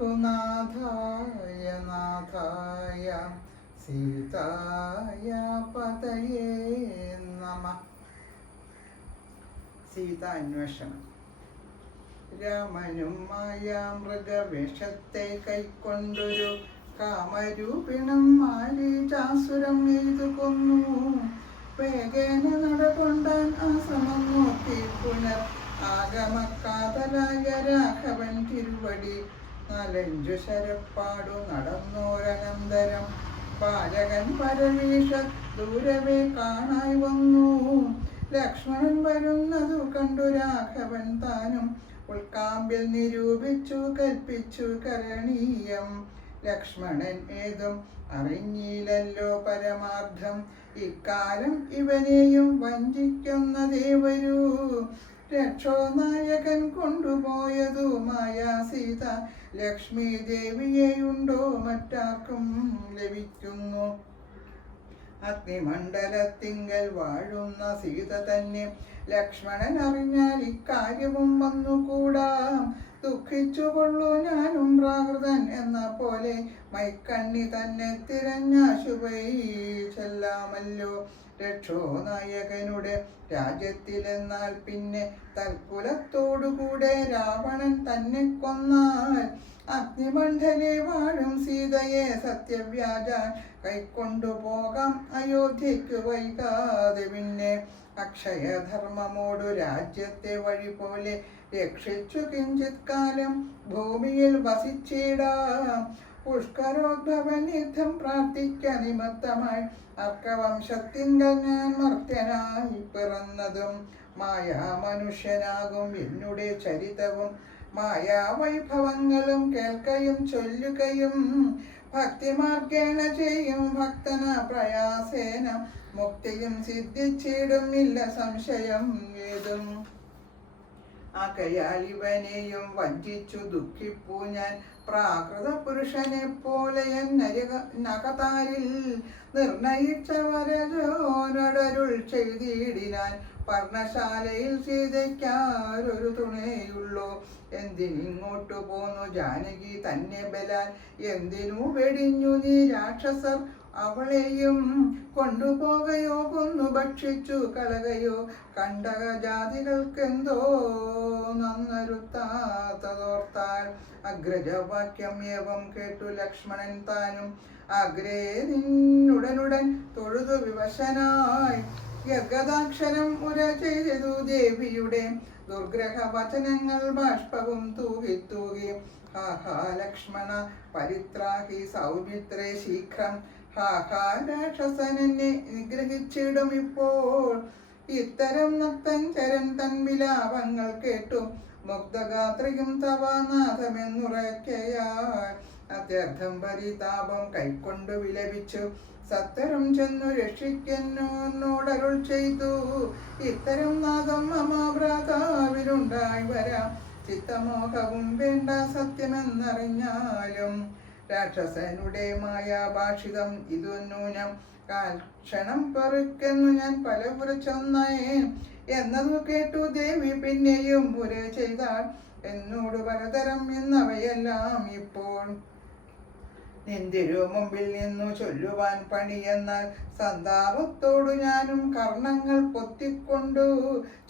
രഘുനാഥായ നാഥായ സീതായ പതയേ നമ. സീതാന്വേഷണം രാമനും മായ മൃഗവേഷത്തെ കൈക്കൊണ്ടൊരു കാമരൂപിണം മാരീചാസുരം എഴുതു കൊന്നു. വേഗേന നടകൊണ്ടാൻ ആശ്രമം നോക്കി പുനർ ആഗമക്കാതലായ രാഘവൻ തിരുവടി നാലഞ്ചു ശരപ്പാടു നടന്നോരനന്തരം. പാചകൻ പരവീഷ ദൂരമേ കാണായി വന്നു. ലക്ഷ്മണൻ വരുന്നതു കണ്ടു രാഘവൻ താനും. ഉൾക്കാമ്പിൽ നിരൂപിച്ചു കൽപ്പിച്ചു കരണീയം. ലക്ഷ്മണൻ ഏതും അറിഞ്ഞില്ലല്ലോ പരമാർത്ഥം. ഇക്കാലം ഇവനെയും വഞ്ചിക്കുന്നതേ വരൂ രക്ഷോനായകൻ കൊണ്ടുപോയതുമായ സീത ലക്ഷ്മി ദേവിയെയുണ്ടോ? മറ്റാർക്കും ലഭിക്കുന്നു. അഗ്നിമണ്ഡലത്തിങ്കൽ വാഴുന്ന സീത തന്നെ ലക്ഷ്മണൻ അറിഞ്ഞാൽ ഇക്കാര്യവും വന്നുകൂടാ. ദുഃഖിച്ചുകൊള്ളു ഞാനും പ്രാകൃതൻ എന്ന പോലെ മൈക്കണ്ണി തന്നെ തിരഞ്ഞാശുപൈ ചെല്ലാമല്ലോ. രക്ഷോ നായകനുടെ രാജ്യത്തിലെന്നാൽ പിന്നെ തൽക്കുലത്തോടുകൂടെ രാവണൻ തന്നെ കൊന്നാൽ അഗ്നിമണ്ഡലെ വാഴും സീതയെ സത്യവ്യാജ കൈക്കൊണ്ടുപോകാം അയോധ്യയ്ക്ക് വൈകാതെ പിന്നെ അക്ഷയധർമ്മമോടു രാജ്യത്തെ വഴി പോലെ രക്ഷിച്ചു കിഞ്ചിത് കാലം ഭൂമിയിൽ വസിച്ചിടാം പുഷ്കരോദ്ഭവൻ യുദ്ധം പ്രാർത്ഥിക്ക നിമിത്തമായി അർക്കവംശത്തിങ്കൽ ഞാൻ മർത്യനായി പിറന്നതും മായാമനുഷ്യനാകും എന്നുടെ ചരിതവും മായാവൈഭവങ്ങളും കേൾക്കയും ചൊല്ലുകയും ഭക്തിമാർഗേണ ചെയ്യും ഭക്തന പ്രയാസേന. മുക്തിയും സിദ്ധിച്ചിടും ഇല്ല സംശയം ഏതും. ആകയാൽ ഇവനെയും വഞ്ചിച്ചു ദുഃഖിപ്പൂ ഞാൻ. പ്രാകൃത പുരുഷനെ പോലെ നഗതാരിൽ നിർണയിച്ച വരജോനടരുൾ ചെയ്തിടിനാൻ പർണശാലയിൽ സീതയ്ക്കാരൊരു തുണയുള്ളൂ? എന്തിനിങ്ങോട്ടു പോന്നു? ജാനകി തന്നെ ബലാൻ എന്തിനു വെടിഞ്ഞു നീ രാക്ഷസർ? അവളെയും കൊണ്ടുപോകയോ കൊന്നു ഭക്ഷിച്ചു കളകയോ കണ്ടക ജാതികൾക്കെന്തോ നന്നരുത്താത്തതോർത്താൽ അഗ്രജവാക്യം ഏവം കേട്ടു ലക്ഷ്മണൻ താനും. അഗ്രേ നിന്നുടനുടൻ തൊഴുതു വിവശനായി ഗഗദാക്ഷരം ഉര ചെയ്തു ദേവിയുടെ ദുർഗ്രഹ വചനങ്ങൾ ബാഷ്പവും തൂകി തൂകി. ആഹാ ലക്ഷ്മണ പരിത്രാഹി സൗമിത്രേ ശീഘ്രം ഹാഹാ രാക്ഷസനെന്നെ നിഗ്രഹിച്ചിടും ഇപ്പോൾ. ഇത്തരം നക്തൻ ചരൻ തൻ വിലാപങ്ങൾ കേട്ടു മുഗ്ധഗാത്രിയും തവ നാഥമെന്നുറയ്ക്കയാൽ അത്യർത്ഥം പരിതാപം കൈക്കൊണ്ടു വിലപിച്ചു. സത്തരം ചെന്നു രക്ഷിക്കുന്നോടരുൾ ചെയ്തു. ഇത്തരം നാദം മമാഭ്രാതാവിലുണ്ടായി വരാം. ചിത്തമോഹവും വേണ്ട സത്യമെന്നറിഞ്ഞാലും രാക്ഷസനുടെ മായാഭാഷിതം ഇതു നൂനം. കാൽക്ഷണം പെറുക്കെന്നു ഞാൻ പലപുര ചെന്നേൻ എന്നതു കേട്ടു ദേവി പിന്നെയും പുര ചെയ്താൽ എന്നോട് പലതരം എന്നവയെല്ലാം ഇപ്പോൾ നിന്തിരു മുമ്പിൽ നിന്നു ചൊല്ലുവാൻ പണിയെന്നാൽ സന്താപത്തോടു ഞാനും കർണങ്ങൾ പൊത്തിക്കൊണ്ടു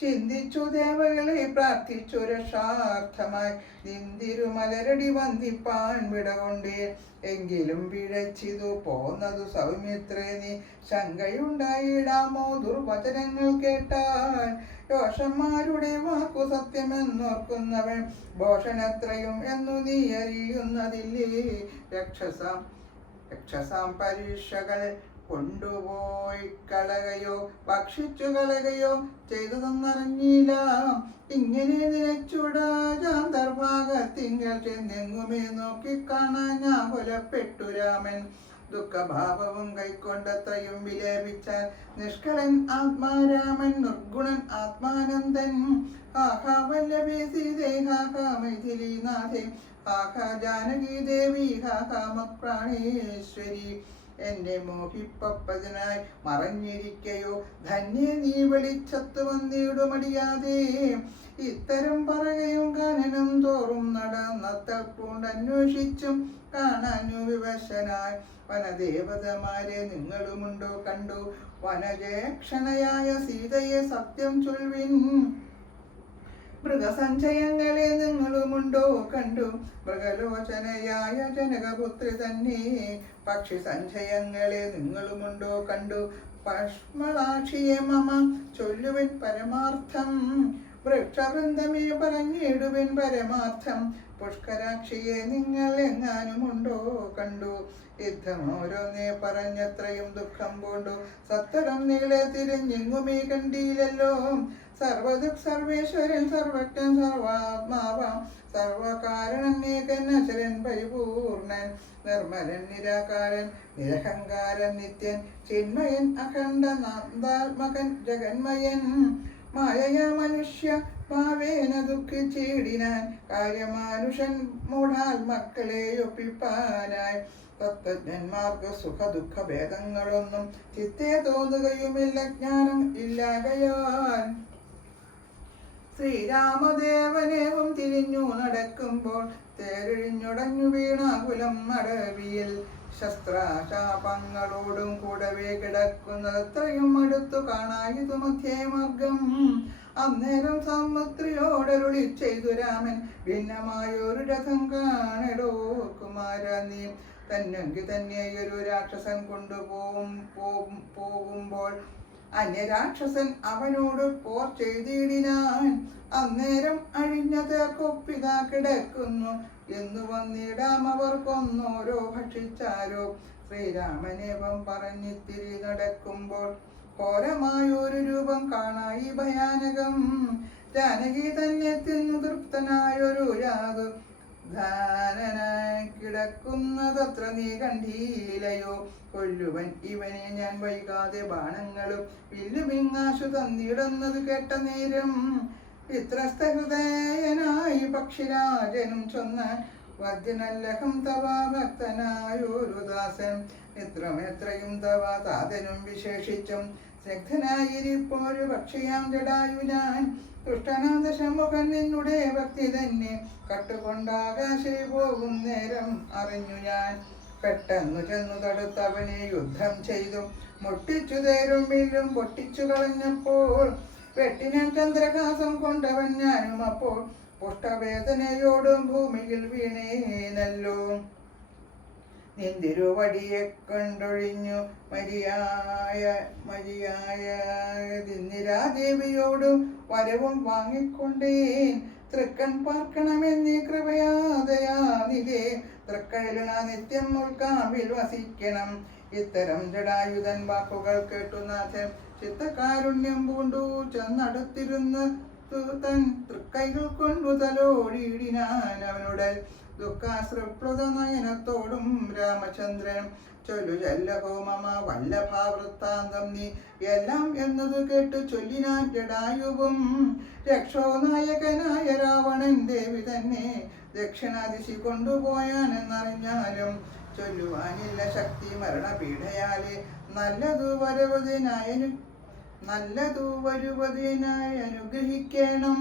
ചിന്തിച്ചു ദേവകളെ പ്രാർത്ഥിച്ചു രക്ഷാർത്ഥമായി. നിന്തിരു മലരടി വന്ദിപ്പാൻ വിടകൊണ്ടേ. എങ്കിലും പിഴച്ചിതു പോന്നതു സൗമിത്രേ നീ. ശങ്കയുണ്ടായിടാമോ ദുർവചനങ്ങൾ കേട്ടാൽ രോഷന്മാരുടെ വാക്കു സത്യമെന്നോർക്കുന്നവൻ ഭോഷണത്രയും എന്നു നീ അറിയുന്നതില്ലേ. രക്ഷസാം രക്ഷസാം പരീക്ഷകൾ കൊണ്ടുപോയി കളകയോ ഭക്ഷിച്ചു കളകയോ ചെയ്തതെന്നറിഞ്ഞില്ല. ഇങ്ങനെ നിലച്ചുടാ ചാന്തർഭാഗത്തിങ്കൽ ചെന്നെങ്ങുമേ നോക്കിക്കാണാൻ ഞാൻ കൊലപ്പെട്ടു രാമൻ. ദുഃഖഭാവവും കൈക്കൊണ്ടത്രയും വിലേപിച്ചാൽ നിഷ്കളൻ ആത്മാരാമൻ നിർഗുണൻ ആത്മാനന്ദൻ. ആഹാ വല്ലഭേ സീതേ ഹാഹാ മൈഥിലീനാഥേ. ആഹാ ജാനകി ദേവി ഹാഹാ മക്പ്രാണേശ്വരി എന്നെ മോഹിപ്പപ്പതിനായി മറഞ്ഞിരിക്കയോ. ധന്യ നീ വെളിച്ചത്ത് വന്നിടുമടിയാതെ. ഇത്തരം പറയുകയും കാനനം തോറും നടന്നത്തപ്പൂണ്ട് അന്വേഷിച്ചും കാണാനു വിവശനായി. വനദേവതമാരെ നിങ്ങളുമുണ്ടോ കണ്ടു? വനജേക്ഷണയായ സീതയെ സത്യം ചൊൽവിൻ. മൃഗസഞ്ചയങ്ങളെ നിങ്ങളുമുണ്ടോ കണ്ടു? മൃഗലോചനയായ ജനകപുത്രി തന്നെ. പക്ഷി സഞ്ചയങ്ങളെ നിങ്ങളുമുണ്ടോ കണ്ടു? പഷ്മളാക്ഷിയെ മമ ചൊല്ലുവിൻ പരമാർത്ഥം. വൃക്ഷവൃന്ദമേ പറഞ്ഞിടുവിൻ പരമാർത്ഥം. പുഷ്കരാക്ഷിയെ നിങ്ങൾ എങ്ങാനുമുണ്ടോ കണ്ടു? യുദ്ധം ഓരോന്നേ പറഞ്ഞത്രയും ദുഃഖം പൂണ്ടു. സത്തരം നീളെ തിരിഞ്ഞെങ്ങുമേ കണ്ടീലല്ലോ സർവദുഃഖ സർവേശ്വരൻ സർവജ്ഞൻ സർവാത്മാവാം. സർവകാരണനേകനശരൻ പരിപൂർണൻ. നിർമ്മലൻ നിരാകാരൻ നിരഹങ്കാരൻ നിത്യൻ. ചിന്മയൻ അഖണ്ഡ നാന്താത്മകൻ ജഗന്മയൻ. മായയാ മനുഷ്യ പാവേന ദുഃഖിച്ചിടിനാൻ. കാര്യമാനുഷൻ മൂഢാൽ മക്കളെ ഒപ്പിപ്പാനായി തത്വജ്ഞന്മാർക്ക് സുഖ ദുഃഖ ഭേദങ്ങളൊന്നും ചിത്തേ തോന്നുകയുമില്ല ജ്ഞാനം ഇല്ലാകയാൽ. ശ്രീരാമദേവനേവും തിരിഞ്ഞു നടക്കുമ്പോൾ തേരിഴിഞ്ഞുടഞ്ഞു വീണാകുലം മടവിയിൽ ശസ്ത്രശാപങ്ങളോടും കൂടവേ കിടക്കുന്നത്രയും അടുത്തു കാണായതു മധ്യേ മാർഗം അന്നേരം സമുദ്രിയോടരുളി ചെയ്തു രാമൻ ഭിന്നമായൊരു രഥം കാണടോ കുമാര നീ തന്നെങ്കിൽ തന്നെ ഒരു രാക്ഷസൻ കൊണ്ടുപോകും പോകും പോകുമ്പോൾ അന്യരാക്ഷസൻ അവനോട് പോർ ചെയ്തിടിനാൻ. അന്നേരം അഴിഞ്ഞത് കൊപ്പിത കിടക്കുന്നു. എന്നു വന്നിടാം അവർ കൊന്നോരോ ഭക്ഷിച്ചാരോ. ശ്രീരാമനേവം പറഞ്ഞിത്തിരി നടക്കുമ്പോൾ ഘോരമായൊരു രൂപം കാണായി ഭയാനകം. ജാനകി തന്നെ തിന്നു തൃപ്തനായൊരു രാഗു. ധാനനായി കിടക്കുന്നതത്ര നീ കണ്ടീലയോ കൊല്ലുവൻ ഇവനെ ഞാൻ വൈകാതെ ബാണങ്ങളും വില്ലുമിങ്ങാശു തന്നിടുന്നത് കേട്ട നേരം വിത്രസ്ത ഹൃദയനായി പക്ഷിരാജനും ചൊന്നാൻ വദ്യനല്ലഹം തവ ഭക്തനായൊരു ദാസൻ. തവ താതനും വിശേഷിച്ചും സ്നിഗ്ധനായിരിപ്പോരു പക്ഷിയാം ജടായു ഞാൻ. ദുഷ്ടനാഥ ശമുഖൻ നിന്നുടെ ഭക്തി തന്നെ കട്ടുകൊണ്ടാകാശേ പോകും നേരം അറിഞ്ഞു ഞാൻ. പെട്ടെന്നു ചെന്നു തടുത്തവനെ യുദ്ധം ചെയ്തു. മുട്ടിച്ചു തേരും വില്ലും പൊട്ടിച്ചു കളഞ്ഞപ്പോൾ വെട്ടിനാൻ ചന്ദ്രഹാസം കൊണ്ടവൻ ഞാനും അപ്പോൾ പുഷ്ടവേദനയോടും ഭൂമിയിൽ വീണേനല്ലോ. നിന്തിരുവടിയെ കണ്ടൊഴിഞ്ഞു മരിയായ മരിയായ ദിന്നിരാദേവിയോടും വരവും വാങ്ങിക്കൊണ്ടേൻ. തൃക്കൺ പാർക്കണമെന്നീ കൃപയാതയാനിതേ തൃക്കഴിലുണ നിത്യം ഉൾക്കാവിൽ വസിക്കണം. ഇത്തരം ജടായുധൻ വാക്കുകൾ കേട്ടുനാഥൻ ചിത്തകാരുണ്യം പൂണ്ടു. ചെന്നടുത്തിരുന്ന് തൻ തൃക്കൈകൾ കൊണ്ടു തലോടിയിടിനാൻ അവനുടൽ ദുഃഖാശ്രപ്ലുത നയനത്തോടും രാമചന്ദ്രൻ ചൊല്ലു ചൊല്ലഹോ മമ വല്ലഭാവൃത്താന്തം നീ. എല്ലാം എന്നത് കേട്ടു ചൊല്ലിനാൻ ജടായുവും രക്ഷോ നായകനായ രാവണൻ ദേവി തന്നെ. ദക്ഷിണാദിശി കൊണ്ടുപോയാനെന്നറിഞ്ഞാലും ചൊല്ലുവാനില്ല ശക്തി മരണപീഠയാലെ. നല്ലതു വരവതിനായനു നല്ലതു വരുവതിനായി അനുഗ്രഹിക്കണം.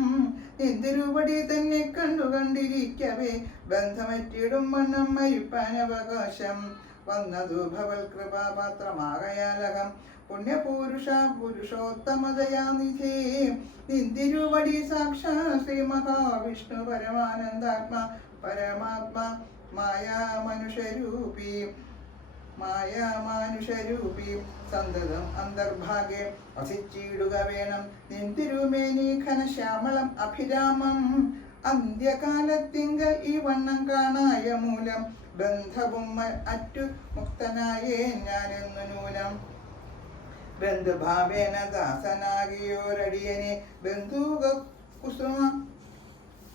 എന്തിരുപടി തന്നെ കണ്ടു കണ്ടിരിക്കവേ. ബന്ധമറ്റിടും വണ്ണം മരിപ്പാൻ അവകാശം വന്നതു ഭവൽ കൃപാപാത്രമാകയാലകം. പുണ്യപുരുഷ പുരുഷോത്തമതയാനിധേ നിന്തിരുവടി സാക്ഷാ ശ്രീ മഹാവിഷ്ണു പരമാനന്ദാത്മ. പരമാത്മ മായാ മനുഷ്യരൂപി. മായാമാനുഷരൂപി സന്തതം അന്തർഭാഗേ വസിച്ചിടുക വേണം. നിന്തിരുമേനി ഘനശ്യാമളം അഭിരാമം. അന്ത്യകാലത്തിങ്കൽ ഈ വണ്ണം കാണായ മൂലം ബന്ധവും അറ്റു മുക്തനായേ ഞാനെന്നു നൂലം. ബന്ധുഭാവേന ദാസനാകിയോരടിയനെ ബന്ധുക കുസുമ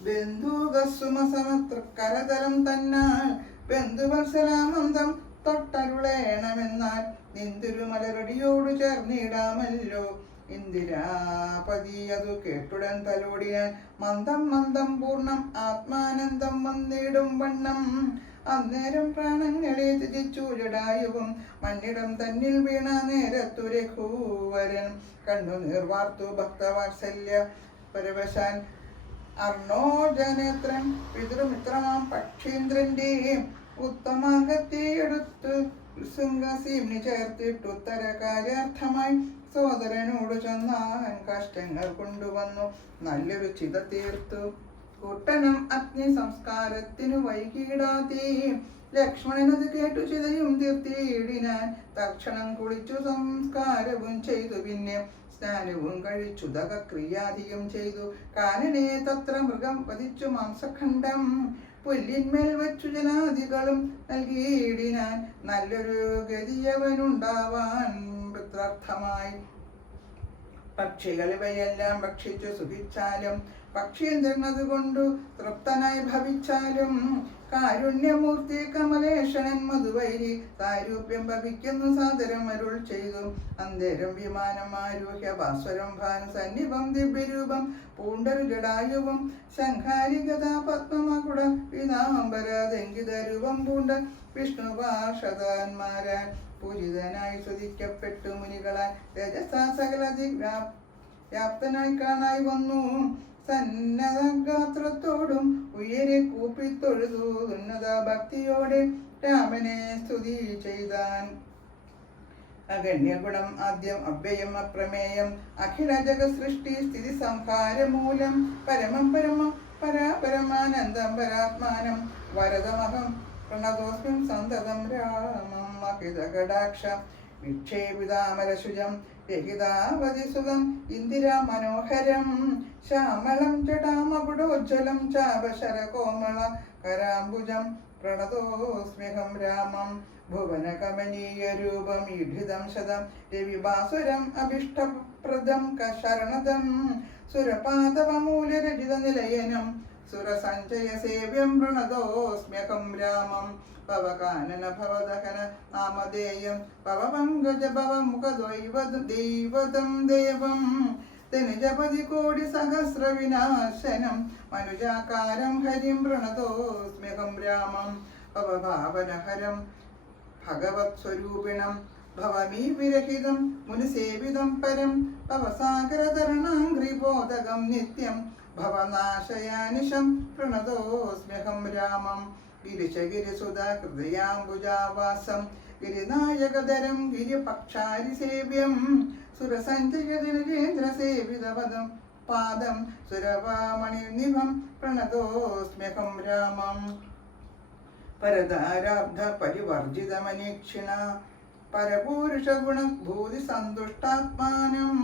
ബന്ധുകസുമസമതൃക്കരതലം തന്നാൽ ബന്ധുവത്സലാമന്തം തൊട്ടരുളേണമെന്നാൽ നിന്തിരുമലരടിയോട് ചേർന്നിടാമല്ലോ. ഇന്ദിരാപതി അതു കേട്ടുടൻ തലോടിയാൻ മന്ദം മന്ദം പൂർണം ആത്മാനന്ദം വന്നിടും വണ്ണം. അന്നേരം പ്രാണങ്ങളെ തിരിച്ചുരടായവും മണ്ണിടം തന്നിൽ വീണ നേരത്തു രഘുവരൻ കണ്ണു നീർവാർത്തു ഭക്തവാത്സല്യ പരവശാൻ അർണോജനേത്രൻ പിതൃമിത്രമാം പക്ഷീന്ദ്രന്റെ ഉത്തമാംഗത്തെ എടുത്തു ശൃംഗസീമ്നി ചേർത്തിട്ടു കാര്യാർത്ഥമായി സോദരനോട് ചെന്നാൻ കഷ്ടങ്ങൾ കൊണ്ടുവന്നു. നല്ലൊരു ചിത തീർത്തു. കുട്ടനും അഗ്നി സംസ്കാരത്തിനു വൈകിടാതെ ലക്ഷ്മണനത് കേട്ടു ചിതയും തീർത്തിയിടിനാൻ. തക്ഷണം കുളിച്ചു സംസ്കാരവും ചെയ്തു പിന്നെ സ്നാനവും കഴിച്ചു. ദഹക്രിയാദിയും ചെയ്തു. കാനനെ തത്ര മൃഗം വധിച്ചു. മാംസഖണ്ഡം പുല്ലിന്മേൽ വച്ചു ജനാദികളും നൽകിയിടിനാൻ നല്ലൊരു ഗതിയവനുണ്ടാവാൻ വൃത്രാർത്ഥമായി. പക്ഷികൾ ഇവയെല്ലാം ഭക്ഷിച്ചു സുഖിച്ചാലും പക്ഷീന്ദ്രനത് കൊണ്ടു തൃപ്തനായി ഭവിച്ചാലും കാരുണ്യമൂർത്തി കമലേഷണൻ മധുവൈരി താരൂപ്യം ഭവിക്കുന്നു സാദരം അരുൾ ചെയ്തു. അന്തരം വിമാനം ആരൂഹ്യ ഭാസ്വരം ഭാന സന്നിപം ദിവ്യരൂപം പൂണ്ടൊരു ജടായുവം ശംഖാരികഥ പത്മമകുട പീതാംബര ദങ്കിത രൂപം പൂണ്ട വിഷ്ണു പാർഷദന്മാരാൻ പൂജിതനായി സ്തുതിക്കപ്പെട്ടു മുനികളാൽ രജസാ സകല വ്യാപ്തനായി കാണായി വന്നു. സന്നദ്ധഗാത്രത്തോടും ഉയരെ കൂപ്പി തൊഴുതു ഉന്നത ഭക്തിയോടെ രാമനെ സ്തുതി ചെയ്താൻ. അഗണ്യഗുണം ആദ്യം അഭ്യയം അപ്രമേയം അഖില ജഗസൃഷ്ടി സ്ഥിതി സംഹാരമൂലം പരമം പരമ പരാപരമാനന്ദം പരാത്മാനം വരദമഹം പ്രണതോസ്മിം സന്തതം രാമം അഹിതകടാക്ഷ വിക്ഷേപിതാമരശുജം രഹിതാവതിസുഖം ഇന്ദിരാ മനോഹരം ശ്യാമളം ജടാമകുടോജ്വലം ചാപശര കോമള കരാംബുജം പ്രണതോസ്മ്യഹം രാമം. ഭുവന കമനീയ രൂപം ശതം. രവിഭാസുരം അഭിഷ്ടപ്രദം കശരണദം സുരപാദവമൂലരചിത നിലയനം സുരസഞ്ചയ സേവ്യം പ്രണതോസ്മ്യഹം രാമം. ഭവകാനന ഭവദഹന നാമധേയം ഭവപങ്കജ ഭവമുഖദ്വൈവ ദൈവതം ദേവം. ജപതി കോടി സഹസ്ര വിനാശനം മനുജാകാരം ഹരിം പ്രണതോസ്മ്യഹം രാമം. ഭവഭാവനഹരം ഭഗവത് സ്വരൂപിണം ഭവമീ വിരഹിതം മുനുസേവിതം പരം. ഭവസാഗരതരണാംഘ്രിബോധകം നിത്യം ഭവനാശയാനിശം പ്രണതോസ്മ്യഹം രാമം. ഗിരിശഗിരിസുത ഹൃദയാംബുജാവാസം ഗിരിനായകധരം ഗിരിപക്ഷാരി സേവ്യം സുരസഞ്ചയതിരേന്ദ്ര സേവിതപദം പാദം സുരവാമണിനിഭം പ്രണതോസ്മ്യഹം രാമം. പരതാരാബ്ധ പരിവർജിതമനീക്ഷിണ പരപൂരുഷ ഗുണഭൂതി സന്തുഷ്ടാത്മാനം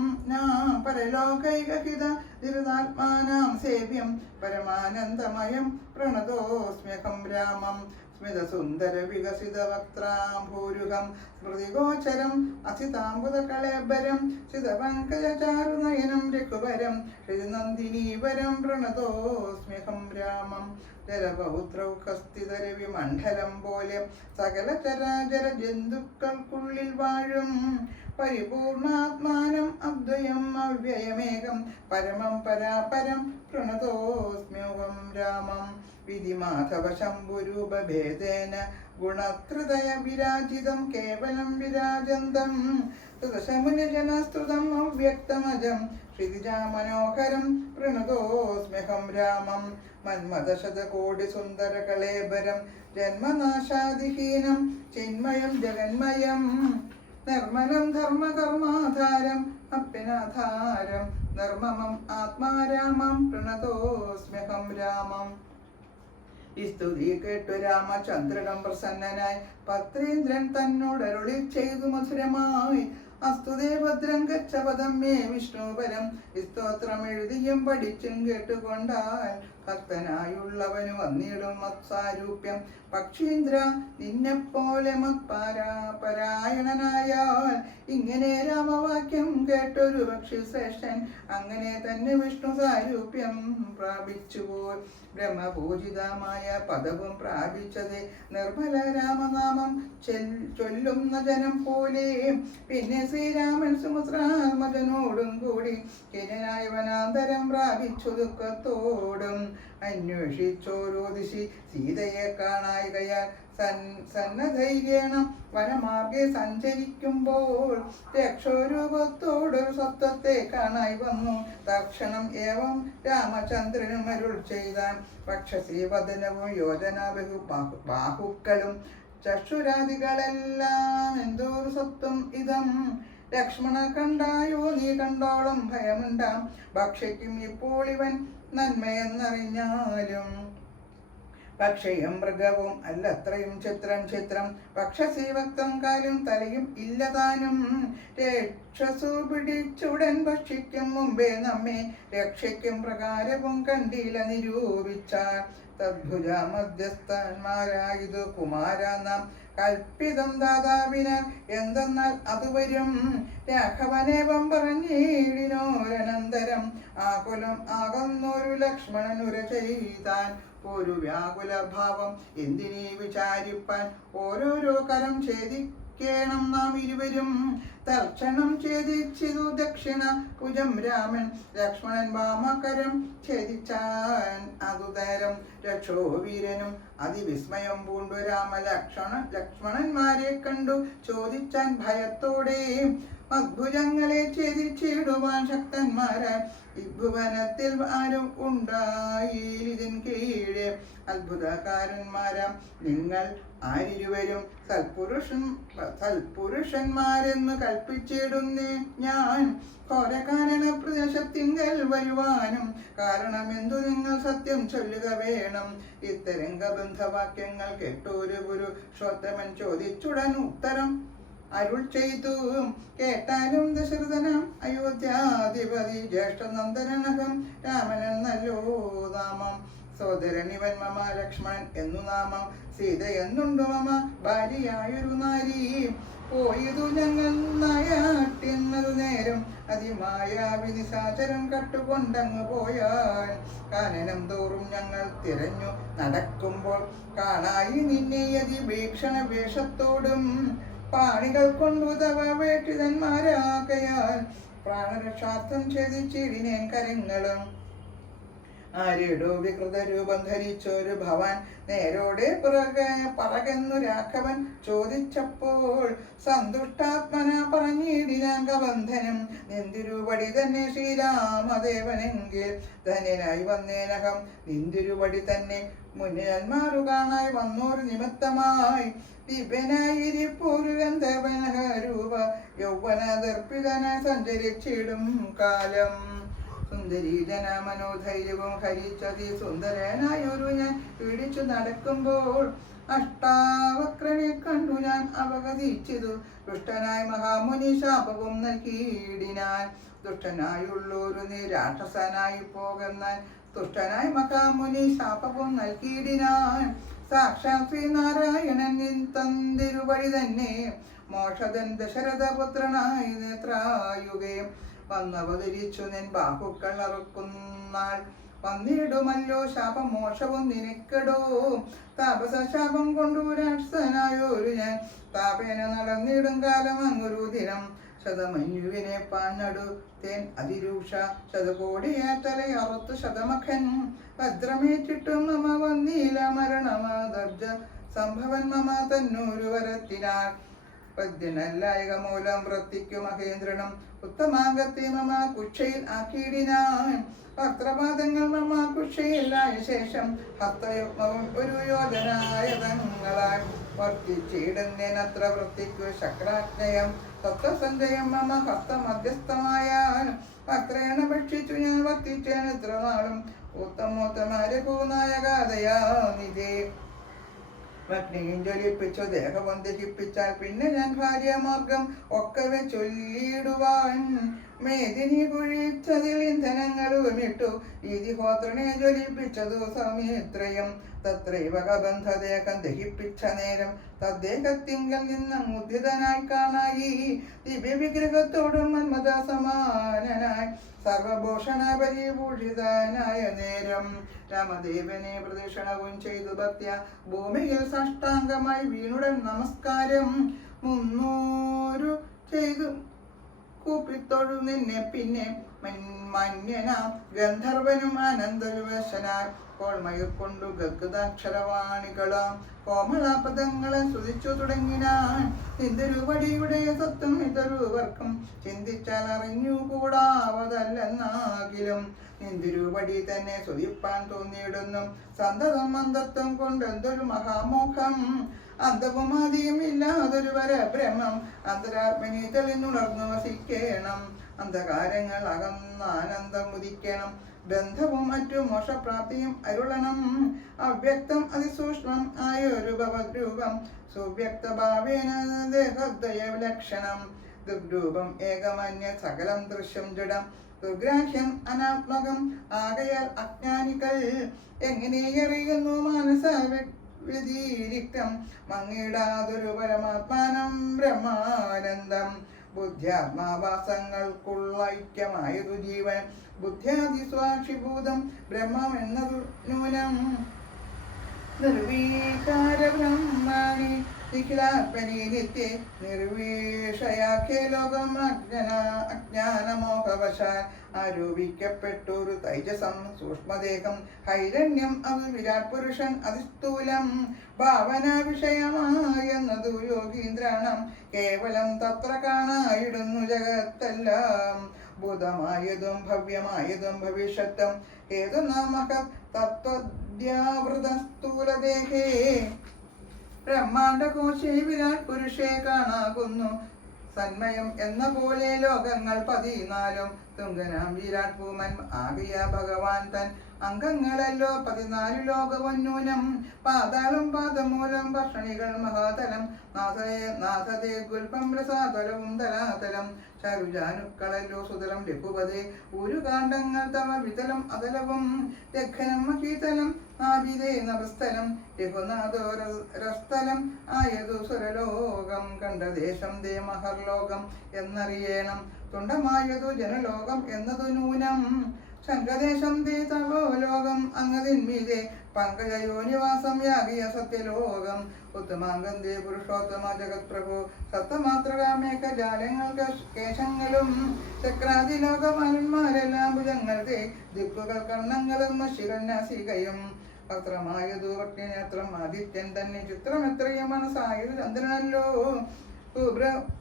പരലോകൈകഹിത ധൃതാത്മാനാം സേവ്യം പരമാനന്ദമയം പ്രണതോസ്മ്യഹം രാമം വികസിത വക്ത്രാംഭൂരുഹം സ്മൃതിഗോചരം അസിതാംബുത കളേബരം ചിതപങ്കജചാരുനയനം രഘുവരം ശ്രീനന്ദിനീവരം പ്രണതോസ്മ്യഹം രാമം ജലപൗത്രൗഖസ്ഥിതരവിമണ്ഡലം പോലെ സകല ചരാചര ജന്തുക്കൾക്കുള്ളിൽ വാഴും പരിപൂർണാത്മാനം അദ്വയം അവ്യയമേകം പരമം പരാപരം പ്രണതോസ്മ്യഹം രാമം വിധിമാധവ ശംഭുരൂപഭേദേന ഗുണത്രതയ വിരാജിതം കേവലം വിരാജന്തം സുതശമുനിജനസ്തുതം അവ്യക്തമജം ശ്രീജാ മനോഹരം പ്രണതോസ്മ്യഹം രാമം മന്മദശതകോടി സുന്ദരകളേബരം ജന്മനാശാദിഹീനം ചിന്മയം ജഗന്മയം നിർമ്മലം ധർമ്മകർമാധാരം അപ്യനാധാരം നിർമ്മമം ആത്മാരാമം പ്രണതോസ്മ്യഹം രാമം. ഈ സ്തുതി കേട്ടു രാമചന്ദ്രനം പ്രസന്നനായി. പത്രീന്ദ്രൻ തന്നോടരുളി ചെയ്തു മധുരമായി. അസ്തുതേ ഭദ്രം ഗച്ഛപദം മേ വിഷ്ണുപരം. സ്തോത്രം എഴുതിയും പഠിച്ചും കേട്ടുകൊണ്ടാൽ ഭക്തനായുള്ളവന് വന്നിടും മത്സാരൂപ്യം. പക്ഷീന്ദ്ര നിന്നെപ്പോലെ പോലെ മത്പാരാപരായണനായാൽ ഇങ്ങനെ രാമവാക്യം കേട്ടൊരു പക്ഷി ശ്രേഷ്ഠൻ അങ്ങനെ തന്നെ വിഷ്ണു സാരൂപ്യം പ്രാപിച്ചുപോയി ബ്രഹ്മപൂജിതമായ പദവും പ്രാപിച്ചത് നിർമ്മല രാമനാമം ചൊല്ലുന്ന ജനം പോലെ. പിന്നെ ശ്രീരാമൻ സുമുദ്രാമകനോടും കൂടി കിരനായ വനാന്തരം പ്രാപിച്ചു ദുഃഖത്തോടും അന്വേഷിച്ചോരോ ദിശി സീതയെ കാണായികയാൽ സന്നധൈര്യേണം വനമാർഗെ സഞ്ചരിക്കുമ്പോൾ രക്ഷോരൂപത്തോടൊരു സ്വത്വത്തെ കാണായി വന്നു. തക്ഷണം ഏവം രാമചന്ദ്രനും അരുൾ ചെയ്താൻ. പക്ഷസീവദനവും യോജന ബഹു ബാഹു- ബാഹുക്കളും ചക്ഷുരാദികളെല്ലാം എന്തോരു സ്വത്വം ഇതം. ലക്ഷ്മണ കണ്ടായോ നീ കണ്ടോളം ഭയമുണ്ടാം. ഭക്ഷിക്കും ഇപ്പോൾ ഇവൻ നന്മയെന്നറിഞ്ഞാലും പക്ഷയും മൃഗവും അല്ലത്രയും ചിത്രം ചിത്രം പക്ഷസീവക്തം കാലും തലയും ഇല്ലതാനും. രക്ഷസു പിടിച്ചുടൻ ഭക്ഷിക്കും മുമ്പേ നമ്മെ രക്ഷയ്ക്കും പ്രകാരവും കണ്ടില്ല നിരൂപിച്ചാൽ തദ്ഭുജ മധ്യസ്ഥന്മാരായതു കുമാര നാം. കൽപ്പിതം ദാതാവിനാൽ എന്തെന്നാൽ അത് വരും. രാഘവനേവം പറഞ്ഞിടിനോരനന്തരം. ആകുലം ആകുന്നൊരു ലക്ഷ്മണനുര ചെയ്താൻ ഒരു വ്യാകുല ഭാവം എന്തിനീ വിചാരിപ്പാൻ ഓരോരോ കരം ഛേദിക്കേണം നാം ഇരുവരും. തർക്ഷണം ഛേദിച്ചിതു ദക്ഷിണ ഭുജം രാമൻ ലക്ഷ്മണൻ വാമകരം ഛേദിച്ചാൻ അതുതരം രക്ഷോവീരനും അതിവിസ്മയം പൂണ്ടു രാമ ലക്ഷണ ലക്ഷ്മണന്മാരെ കണ്ടു ചോദിച്ചാൻ ഭയത്തോടെ. അദ്ഭുതങ്ങളെ ഛേദിച്ചിടുവാൻ ശക്തന്മാരാൻ ഇഭുവനത്തിൽ ആരും ഉണ്ടായിലിതിൻ കീഴെ. അത്ഭുതകാരന്മാരാം നിങ്ങൾ ആരിരുവരും? സൽപുരുഷൻ സൽപുരുഷന്മാരെന്ന് കൽപ്പിച്ചിടുന്നേ ഞാൻ. ഘോരകാരണ പ്രദേശത്തിങ്കൽ വരുവാനും കാരണമെന്തു നിങ്ങൾ സത്യം ചൊല്ലുക വേണം? ഇത്തരംഗ ബന്ധവാക്യങ്ങൾ കേട്ടൊരു ഗുരു ശ്രോത്തമൻ ചോദിച്ചുടൻ ഉത്തരം അരുൾ ചെയ്തു. കേട്ടാലും ദശരഥനം അയോധ്യാധിപതി ജ്യേഷ്ഠനന്ദനകം രാമനെന്നല്ലോ നാമം. സോദരൻ ഇവൻ മമ ലക്ഷ്മണൻ എന്നു നാമം. സീത എന്നുണ്ടു മമ? ഭാര്യയായൊരു നാരി. പോയതു ഞങ്ങൾ നായാട്ടിന്നതു നേരം അതിമായാവി സാചരം കട്ടുകൊണ്ടങ്ങ് പോയാൽ കാനനം തോറും ഞങ്ങൾ തിരഞ്ഞു നടക്കുമ്പോൾ. കാണായി നിന്നെ അതിവീക്ഷണ വേഷത്തോടും പാണികൾ കൊണ്ടു തവ വേട്ടിതന്മാരാകയാൽ പ്രാണരക്ഷാർത്ഥം ഛേദിച്ചിടിനേൻ കരങ്ങളും. ആരിടോ വികൃത രൂപം ധരിച്ചൊരു ഭവാൻ നേരോടെ പിറകെ പറകെന്നു രാഘവൻ ചോദിച്ചപ്പോൾ സന്തുഷ്ടാത്മന പറഞ്ഞിടിനകബന്ധനം നിന്തിരുപടി തന്നെ ശ്രീരാമദേവനെങ്കിൽ ധന്യനായി വന്നേനകം നിന്തിരുപടി തന്നെ മുന്നിയന്മാരു കാണായി വന്നോരു നിമിത്തമായി. ദിവനായിരിപ്പൊരു ഗന്ധവനരൂപ യൗവന ദർപ്പിതന സഞ്ചരിച്ചിടും കാലം. സുന്ദരീജന മനോധൈര്യവും ഹരിച്ചതി സുന്ദരനായൊരു ഞാൻ പിടിച്ചു നടക്കുമ്പോൾ അഷ്ടാവക്രനെ കണ്ടു ഞാൻ അവഗതിച്ചതു. ദുഷ്ടനായ മഹാമുനി ശാപവും നൽകിയിടിനാൻ. ദുഷ്ടനായുള്ളൊരു നീ രാക്ഷസനായി പോകുന്നാൻ ദുഷ്ടനായ മഹാമുനി ശാപവും നൽകിയിടിനാൻ. സാക്ഷാത് ശ്രീനാരായണൻ തന്തിരുവഴി തന്നെ മോഷതൻ ദശരഥപുത്രനായി നേത്രായുകയും വന്നവതരിച്ചു നിൻ ബാഹുക്കൾ അറുക്കുന്നാൾ വന്നിടുമല്ലോ ശാപമോഷവും നിനക്കടോ. താപസ ശാപം കൊണ്ടു രാക്ഷസനായോരു ഞാൻ. താപേന നടന്നിടും കാലം അങ്ങൊരു ദിനം. ശതമഞ്ഞുവിനെ തേൻ അതിരൂക്ഷ ശതകോടിയേറ്റല അറുത്തു ശതമഖൻ. ഭദ്രമേറ്റിട്ടും മമ വന്നീല മരണമാദർജ സംഭവൻ മമ തന്നൂരുവരത്തിനാർ പദ്യനല്ലായക മൂലം വൃത്തിക്കു മഹേന്ദ്രനും ഉത്തമാംഗത്തെ മമ കുക്ഷയിൽ ആക്കിയിടിനാൻ. ഭക്തപാദങ്ങൾ മമ കുക്ഷയിലായ ശേഷം ഹസ്തയുഗ്മവും ഒരു യോജനായതങ്ങളാൽ വർത്തിച്ചിടുന്നതിനത്ര വൃത്തിക്കു ശക്രാജ്ഞയം. തത്വസഞ്ജയം മമ ഹസ്ത മധ്യസ്ഥമായാൽ ഭക്തേണ ഭക്ഷിച്ചു ഞാൻ വർത്തിച്ചേൻ അഗ്നിയും ജ്വലിപ്പിച്ചു ദേഹം ദഹിപ്പിച്ചാൽ പിന്നെ ഞാൻ ഭാര്യ മാർഗം ഒക്കവെ ചൊല്ലിയിടുവാൻ. മേദിനി കുഴിച്ചതിൽ ഇന്ധനങ്ങളും ഇട്ടു ഇതിഹോത്രനെ ജ്വലിപ്പിച്ചതു സൗമിത്രയും തത്രൈവ കബന്ധദേഹം ദഹിപ്പിച്ച നേരം തദ്ദേഹത്തിങ്കൽ നിന്നും ഉദ്ധിതനായി കാണായി ദിവ്യവിഗ്രഹത്തോടും മന്മത സമാനനായി സർവഭൂഷണ പരിഭൂഷിതനായ നേരം. രാമദേവനെ പ്രദക്ഷിണവും ചെയ്തു ഭക്ത്യ ഭൂമിയിൽ സാഷ്ടാംഗമായി വീണുടൻ നമസ്കാരം. മുന്നൂരു ചെയ്തു കൂപ്പിത്തൊഴു നിന്നെ പിന്നെ മന്യനാ. ഗന്ധർവനും ആനന്ദവിവശനാൽ കോൾമയിൽ കൊണ്ടു ഗദ്ഗതാക്ഷരവാണികളാം കോമളാപദങ്ങളെ സ്തുതിച്ചു തുടങ്ങിനാൻ. നിന്ദരുപടിയുടെ സ്വത്തും ഇതരുവർക്കും ചിന്തിച്ചാൽ അറിഞ്ഞുകൂടാവതല്ലെന്നാകിലും നിന്തിരുപടി തന്നെ സ്തുതിപ്പാൻ തോന്നിയിടുന്നു. സന്തതം മന്ദത്വം കൊണ്ട് എന്തൊരു മഹാമോഹം. അന്തവും ആദിയും ഇല്ലാതൊരു പരബ്രഹ്മം അന്തരാത്മനി തെളിഞ്ഞുണർന്നു വസിക്കണം അന്ധകാരങ്ങൾ അകന്ന ആനന്ദം ഉദിക്കണം. ബന്ധവും മറ്റു മോക്ഷപ്രാപ്തിയും അരുളണം. അവ്യക്തം അതിസൂക്ഷ്മം ആയ ഒരു ഭവദ്രൂപം. സുവ്യക്തഭാവേന ദേഹദ്വയ ലക്ഷണം. ദുർരൂപം ഏകമന്യ സകലം ദൃശ്യം ജഡം ദുർഗ്രാഹ്യം അനാത്മകം. ആകയാൽ അജ്ഞാനികൾ. എങ്ങനെ അറിയുന്നു മാനസ വ്യതിരിക്തം മങ്ങിടാതൊരു പരമാത്മാനം ബ്രഹ്മാനന്ദം. ബുദ്ധ്യാത്മാവാസങ്ങൾക്കുള്ള ഐക്യമായതു ജീവൻ ബുദ്ധ്യാദി സ്വാക്ഷിഭൂതം ബ്രഹ്മം എന്നതു ന്യൂനം. നിർവീകാര ബ്രഹ്മാണി നിഖിലാത്മനി നിത്യ നിർവീഷയാഖ്യ ലോകം അജ്ഞന അജ്ഞാനമോഹവശാൽ ആരോപിക്കപ്പെട്ടൊരു തൈജസം സൂക്ഷ്മദേഹം ഹൈരണ്യം അത് വിരാട് പുരുഷൻ അതിസ്ഥൂലം ഭാവന വിഷയമായെന്നതു യോഗീന്ദ്രണം കേവലം തത്ര കാണായിടുന്നു ജഗത്തെല്ലാം. ഭൂതമായതും ഭവ്യമായതും ഭവിഷ്യത്തും ഏതു നാമക തത്വദ്യാവൃത സ്ഥൂലദേഹേ ബ്രഹ്മാണ്ടകോശേ വിരാട് പുരുഷേ കാണാകുന്നു. സന്മയം എന്ന പോലെ ലോകങ്ങൾ പതിനാലും തുങ്കനാം ആകിയ ഭഗവാൻ തൻ അംഗങ്ങളല്ലോ പതിനാല് ലോകവന്യൂനം പാതാളം പാദമൂലം ഭക്ഷണികൾ മഹാതലം നാഥയെ നാഥതേ ഗുൽപം പ്രസാതലവും തലാതലം. ചരുജാനുക്കളല്ലോ സുതലം ലഘുപതേ. ഒരു കാണ്ഡങ്ങൾ തവ വിതലം അതലവും. ലഖനം മഹീതലം നാവിതേ നവസ്ഥലം രഘുനാഥോരസ്ഥലം ആയതു സുരലോകം കണ്ട ദേശം ദേ മഹർലോകം എന്നറിയണം. തുണ്ടമായതു ജനലോകം എന്നതു നൂനം. ശങ്കദേശം ദേ തവോ ലോകം അങ്ങതിന്മീതെ പങ്കജയോനിവാസം യാകിയ സത്യലോകം. ഉത്തമാംഗന്തേ പുരുഷോത്തമ ജഗത് പ്രഭു സത്തമാതൃകാമേക ജാലങ്ങൾക്ക് കേശങ്ങളും. ചക്രാതി ലോകമാരന്മാരെല്ലാം ഭുജങ്ങൾ ദേ ദിക്കുകൾ കണ്ണങ്ങളും ശിരന്യാസികയും പത്രമായതു ഭക്തിനേത്രം ആദിത്യൻ തന്നെ ചിത്രം എത്രയും മനസ്സായത് ചന്ദ്രനല്ലോ.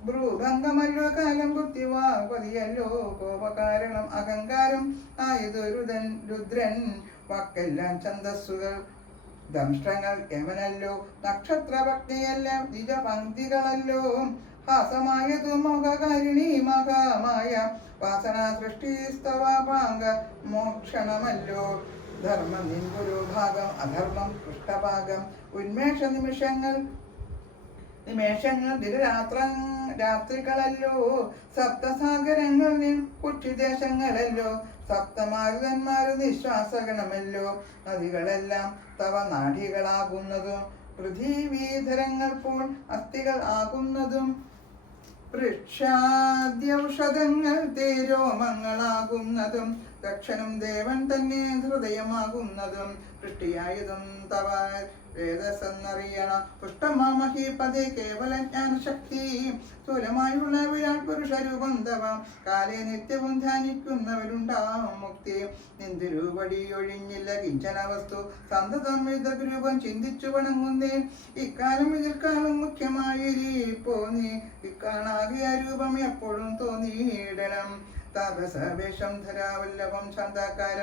ഭ്രൂഭംഗമല്ലോ കാലം ബുദ്ധിവാ പതിയല്ലോ കോപകാരണം അഹങ്കാരം ആയതു രുദ്രൻ. വാക്കെല്ലാം ഛന്ദസ്സുകൾ ദംഷ്ടങ്ങൾ യമനല്ലോ നക്ഷത്രഭക്തിയെല്ലാം ദ്വിജപങ്ക്തികളല്ലോ. ഹാസമായതു മോഹകാരിണി മഹാമായ വാസന സൃഷ്ടി സ്തവാപാങ്ക മോക്ഷണമല്ലോ. ധർമ്മം നിൻപുരു ഭാഗം അധർമ്മം പൃഷ്ഠഭാഗം ഉന്മേഷ നിമിഷങ്ങൾ നിമേഷങ്ങൾ ദിനരാത്ര രാത്രികളല്ലോ. സപ്തസാഗരങ്ങൾ നിൻ കുക്ഷിദേശങ്ങളല്ലോ സപ്തമാരുതന്മാർ നിശ്വാസഗണമല്ലോ. നദികളെല്ലാം തവ നാഡികളാകുന്നതും പൃഥിവീധരങ്ങൾ പോൾ അസ്ഥികൾ ആകുന്നതും. വൃക്ഷാദ്യൗഷധങ്ങൾ തേരോമങ്ങളാകുന്നതും. ദക്ഷനും ദേവൻ തന്നെ ഹൃദയമാകുന്നതും സൃഷ്ടിയായതും തവ വേദസെന്നറിയണ പുഷ്ടമാമഹി പതേ കേവല ജ്ഞാനശക്തി. സ്ഥൂലമായുള്ള വിരാട് പുരുഷരൂപം തവ കാലേ നിത്യവും ധ്യാനിക്കുന്നവരുണ്ടാവും മുക്തി. നിന്ദുരൂപടി ഒഴിഞ്ഞില്ല കിഞ്ചന വസ്തു. സന്തതം വിധരൂപം ചിന്തിച്ചു വണങ്ങുന്നേ. ഇക്കാലം ഇതിൽക്കാലം പോന്നി നീ ഇക്കാണാകിയ രൂപം എപ്പോഴും തോന്നിയിടണം. താപസവേഷം ധരാവല്ലഭം ശാന്താകാര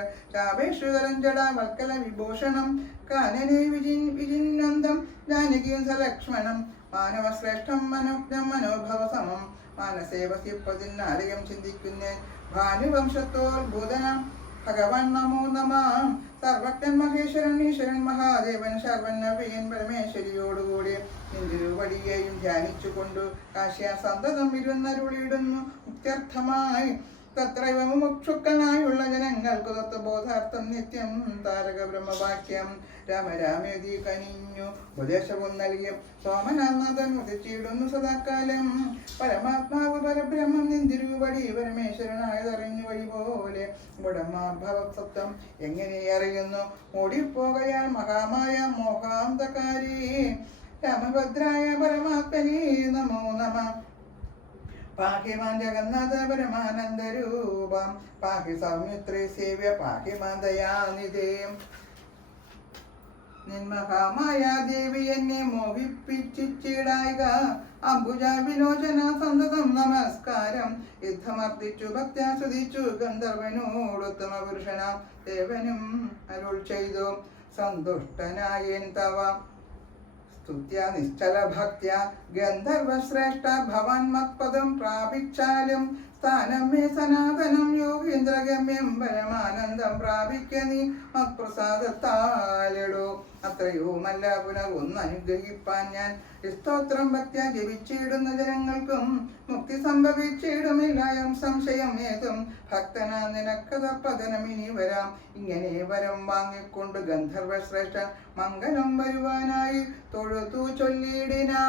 വസിപ്പതിനാലയം ചിന്തിക്കുന്നേ. ഭാനുവംശത്തോത്ഭൂതനം ഭഗവാൻ നമോ നമ. സർവജ്ഞൻ മഹേശ്വരൻ ഈശ്വരൻ മഹാദേവൻ ശർവൻ നവീൻ പരമേശ്വരിയോടുകൂടി ഇന്ദിരുവടിയെയും ധ്യാനിച്ചുകൊണ്ടു കാശ്യ സന്തതം ഇരുന്നരുളിയിടുന്നു. മുക്ത്യർത്ഥമായി തത്രൈവ മുക്ഷുക്കനായുള്ള ജനങ്ങൾക്ക് തത്വബോധാർത്ഥം നിത്യം താരക ബ്രഹ്മവാക്യം രാമരാമേതി കനിഞ്ഞു. ഉപദേശവും നൽകിയ സോമനാഥൻ ഉദിച്ചിടുന്നു സദാകാലം. പരമാത്മാവ് പരബ്രഹ്മം നിന്തിരുവടി പരമേശ്വരനായതറിഞ്ഞു വഴി പോലെ ഉടമാഭവസത്വം എങ്ങനെ അറിയുന്നു? ഓടിപ്പോകയാൽ മഹാമായ മോഹാന്തകാരി രാമഭദ്രായ പരമാത്മനി നമോ നമ. പാഹി മാഞ്ചകന്നാഥ പരമാനന്ദ പരമാനന്ദരൂപം. പാഹി സൗമിത്രി സേവ്യ പാഹി മാം ദയാനിധേയം നിന്മഹാമായ എന്നെ മോഹിപ്പിച്ചിടായിക അംബുജ വിലോചന സന്തതം നമസ്കാരം. യുദ്ധമർദ്ദിച്ചു ഭക്ത്യാസ്വദിച്ചു ഗന്ധർവനോടുത്തമ പുരുഷനാം ദേവനും അരുൾ ചെയ്തു. സന്തുഷ്ടനായേൻ തവ. സ്തുത്യ നിശ്ചല ഭക്ത്യ ഗന്ധർവശ്രേഷ്ഠ ഭവാൻ മത്പദം പ്രാപിച്ചാലും സ്ഥാനം മേ സനാതനം യോഗേന്ദ്രഗമ്യം പരമാനന്ദം പ്രാപിക്ക നീ. മത്പ്രസാദത്താലിടൂ. അത്രയുമല്ല അനുഗ്രഹിപ്പാൻ ഞാൻ. സ്തോത്രം ജപിച്ചിടുന്ന ജനങ്ങൾക്കും മുക്തി സംഭവിച്ചിടുമില്ലായും സംശയം ഏതും. ഭക്തന നിനക്കത പതനം ഇനി വരാം. ഇങ്ങനെ വരം വാങ്ങിക്കൊണ്ട് ഗന്ധർവശ്രേഷ്ഠ മംഗലം വരുവാനായി തൊഴുതു ചൊല്ലിടിനാ